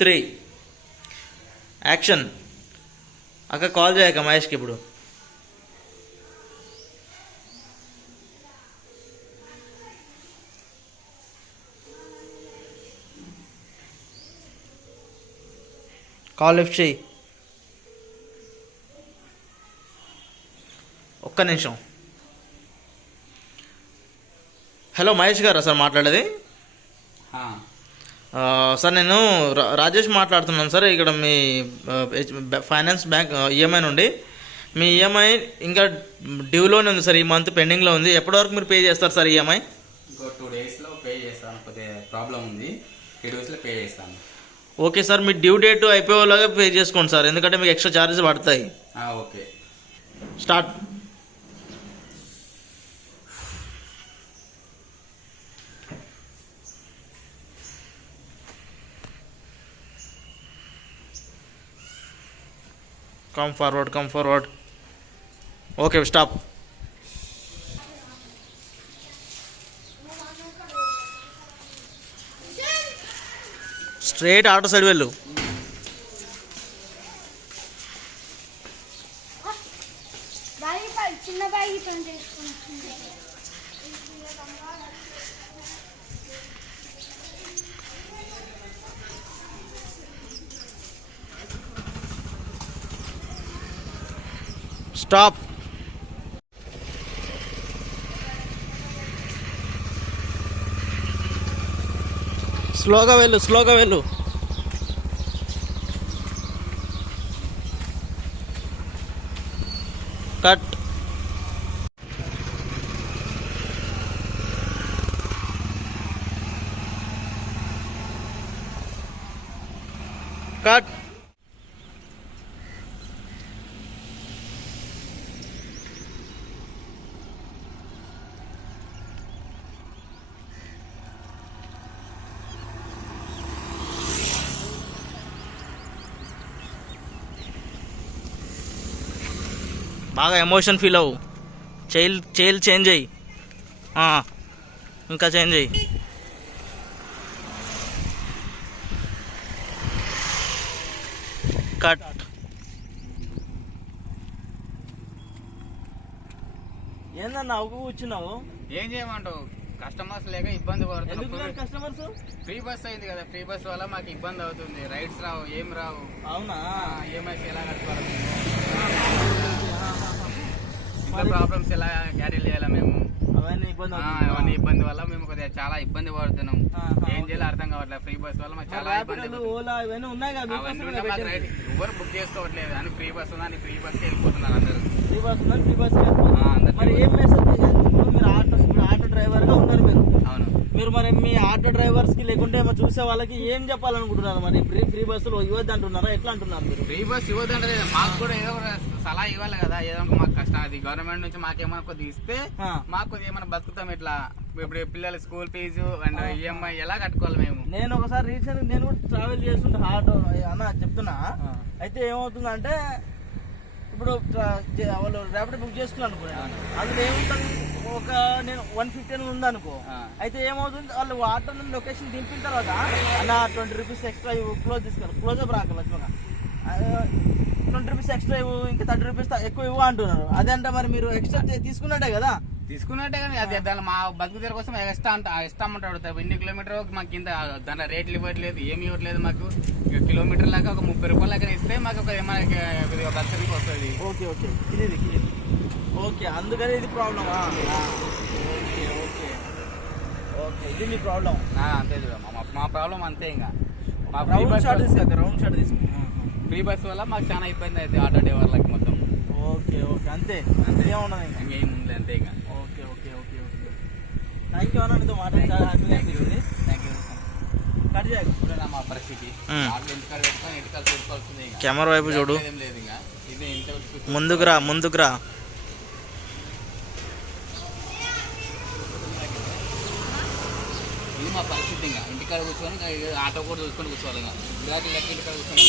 3 action. అక్క call చేయక మహేష్కి ఇప్పుడు. కాల్ లిఫ్ట్ చేయి. ఒక్క నిమిషం. హలో మహేష్ గారా సార్ మాట్లాడేది? సార్ నేను రాజేష్ మాట్లాడుతున్నాను సార్. ఇక్కడ మీ ఫైనాన్స్ బ్యాంక్ ఈఎంఐ నుండి. మీ ఈఎంఐ ఇంకా డ్యూలోనే ఉంది సార్. ఈ మంత్ పెండింగ్లో ఉంది. ఎప్పటి వరకు మీరు పే చేస్తారు సార్ ఈఎంఐ? ఇంకో 2 డేస్లో పే చేస్తాను. కొద్దిగా ప్రాబ్లం ఉంది, 3 డేస్లో పే చేస్తాను. ఓకే సార్, మీ డ్యూ డేట్ అయిపోయేలాగా పే చేసుకోండి సార్, ఎందుకంటే మీకు ఎక్స్ట్రా ఛార్జెస్ పడతాయి. Okay, start. Come forward. Okay, stop. Straight auto side వెళ్ళు. స్టాప్. స్లోగా వెళ్ళు. కట్. బాగా ఎమోషన్ ఫీల్ అవ్వు. చైల్ చేంజ్ అయ్యి, ఇంకా చేంజ్ అయ్యి. కట్. ఏందన్నా కూర్చున్నావు? ఏం చేయమంటావు? కస్టమర్స్ లేక ఇబ్బంది పడుతున్నాం. కస్టమర్స్ ఫ్రీ బస్ అయింది కదా, ఫ్రీ బస్ వల్ల మాకు ఇబ్బంది అవుతుంది. రైడ్స్ రావు, ఏం రావు. అవునా? ఈఎంఐస్ ఎలా కట్టుకోవాలి, ఇంకా ప్రాబ్లమ్స్ ఎలా క్యారీ చేయాలా మేము? అవన్నీ ఇబ్బంది వల్ల మేము కొద్దిగా చాలా ఇబ్బంది పడుతున్నాం. ఏం చేయాలో అర్థం కావట్లేదు. ఫ్రీ బస్ వల్ల మాకు చాలా ఇబ్బంది. అవన్నీ ఉంటే మాకు రైడ్ ఎవరు బుక్ చేసుకోవట్లేదు. అని ఫ్రీ బస్ ఉందని ఫ్రీ బస్కి వెళ్ళిపోతున్నారు అందరూ. ఆటో డ్రైవర్ గా ఉన్నారు మీరు. అవును. మీరు మరి మీ ఆటో డ్రైవర్స్ కి లేకుంటే చూసే వాళ్ళకి ఏం చెప్పాలనుకుంటున్నారు? మరి ఫ్రీ బస్సులు ఇవ్వద్దు అంటున్నారా, ఎట్లా అంటున్నారు మీరు? ఫ్రీ బస్ ఇవ్వద్దు అంటే మాకు కూడా ఏదో సలహా ఇవ్వాలి కదా. ఏదో మాకు కష్టం, అది గవర్నమెంట్ నుంచి మాకేమైనా కొద్దిగా ఇస్తే మాకు కొద్దిగా ఏమైనా బతుకుతాం. ఇట్లా ఇప్పుడు పిల్లల స్కూల్ ఫీజు అండ్ ఈఎంఐ ఎలా కట్టుకోవాలి మేము? నేను ఒకసారి రీసెంట్ నేను కూడా ట్రావెల్ చేస్తుంటా ఆటో అన్న చెప్తున్నా. అయితే ఏమవుతుందంటే ఇప్పుడు వాళ్ళు ర్యాపిడ్ బుక్ చేసుకున్నాను అనుకున్నాను. అందులో ఏముంటుంది, ఒక నేను 150 ఉందనుకో. అయితే ఏమవుతుంది, వాళ్ళు ఆటో నుండి లొకేషన్ దింపిన తర్వాత అన్న 20 రూపీస్ ఎక్స్ట్రా ఇవ్వు, క్లోజప్ రాక లక్ష్మణ 20 రూపీస్ ఎక్స్ట్రా ఇవ్వు, ఇంకా 30 రూపీస్ ఎక్కువ ఇవ్వు అంటున్నారు. అదే అంటే మరి మీరు ఎక్స్ట్రా తీసుకున్నట్టే కదా? తీసుకున్నట్టే కానీ అది దాని మా బతుకు తెర కోసం ఎక్స్ట్రా అమౌంట్ అడుగుతారు. 2 కిలోమీటర్ మాకు ఇంత దాని రేట్లు ఇవ్వట్లేదు, ఏమి ఇవ్వట్లేదు మాకు. ఇక కిలోమీటర్ లాగా ఒక 30 రూపాయలు లాగా ఇస్తే మాకు ఒక ఖర్చుకి వస్తుంది. ఓకే, అందుకని ఇది ప్రాబ్లమా? ఓకే, ఇది మీ ప్రాబ్లం. అంతే చూడ, మా ప్రాబ్లం అంతే. ఇంకా మా రౌండ్ షాట్ తీసుకు. ఫ్రీ బస్ వల్ల మాకు చాలా ఇబ్బంది అవుతుంది ఆటో డ్రైవర్లకి మొత్తం. ఓకే, అంతే ఉండదు ఇంకేం ఉంది, అంతే. ఇంకా ఓకే. థ్యాంక్ యూ అన్న, నీతో మాట్లాడి చాలా హ్యాపీగా అనిపించింది. Thank you. కట్ చేయకు. చూడనా మా పరిస్థితి, ఇంటికాడ పెట్టుకొని ఇంటికాడ చూసుకోవాల్సింది. కెమెరా వైపు చూడు. ఏం లేదు, ఇంకా ఇది ముందుకు రా. ఇది మా పరిస్థితి. ఇంకా ఇంటికాడ కూర్చొని ఆటో కూడా చూసుకొని కూర్చోవాలి. ఇంకా ఇంటికాడ కూర్చొని